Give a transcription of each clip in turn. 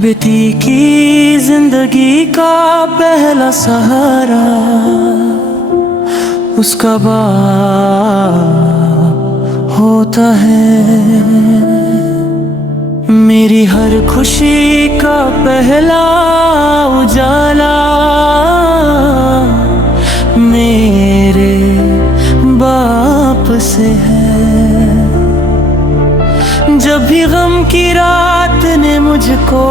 बेटी की जिंदगी का पहला सहारा उसका बाप होता है। मेरी हर खुशी का पहला उजाला मेरे बाप से है। जब भी गम की रात ने मुझको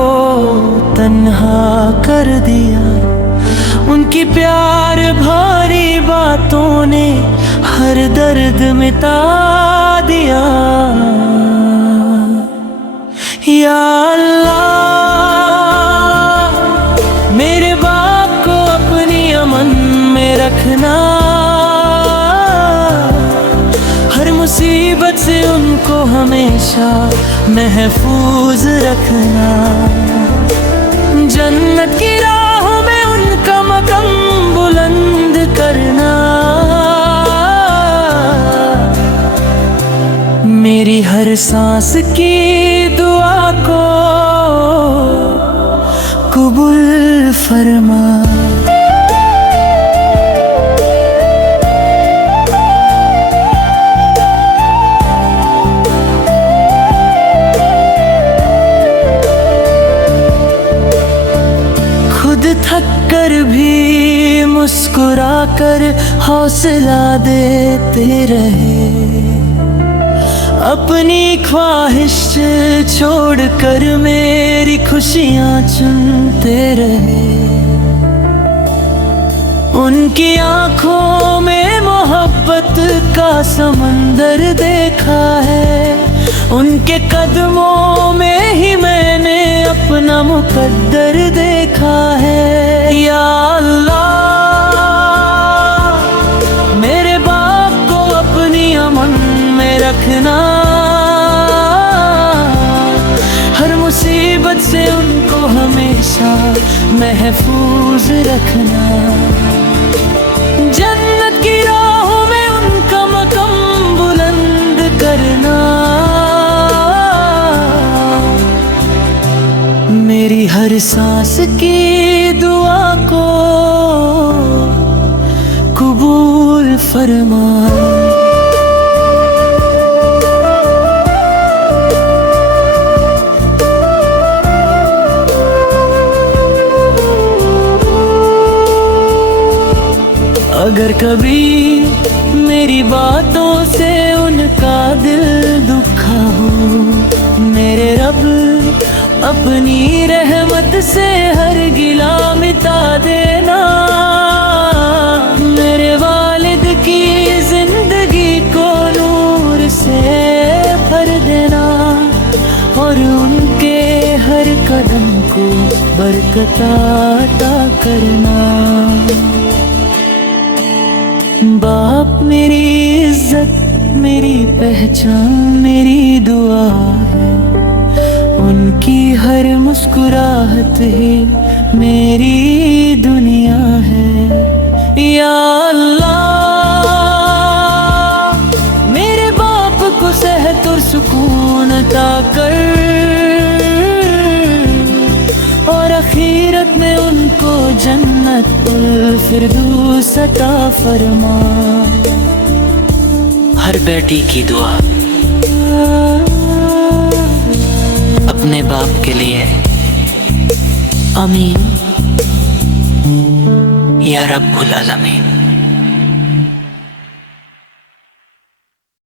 तन्हा कर दिया, उनकी प्यार भरी बातों ने हर दर्द मिटा दिया। या अल्लाह मेरे बाप को अपनी अमन में रखना, हर मुसीबत से उनको हमेशा महफूज रखना। जन्नत की राहों में उनका मक़ाम बुलंद करना। मेरी हर सांस की दुआ को कबूल फरमा। थक कर भी मुस्कुरा कर हौसला देते रहे, अपनी ख्वाहिश छोड़ कर मेरी खुशियाँ चुनते रहे। उनकी आँखों में मोहब्बत का समंदर देखा है, उनके कदमों में ही मैंने अपना मुकद्दर देखा है। या अल्लाह मेरे बाप को अपनी अमन में रखना, हर मुसीबत से उनको हमेशा महफूज रखना। जन्नत की राहों में उनका मक़ाम बुलंद करना। मेरी हर सांस की दुआ को कबूल फरमा। अगर कभी मेरी बातों से उनका दिल दुखा हो, मेरे रब अपनी रहमत से हर गिला मिटा देना। मेरे वालिद की जिंदगी को नूर से भर देना, और उनके हर कदम को बरकत अता करना। बाप मेरी इज्जत, मेरी पहचान, मेरी दुआ है। उनकी हर मुस्कुराहट ही मेरी दुनिया है। या अल्लाह मेरे बाप को सेहत और सुकून अता कर, और आखिरत में उनको जन्नतुल फिरदौस अता फरमा। हर बेटी की दुआ अपने बाप के लिए। आमीन या रब्बुल आलमीन।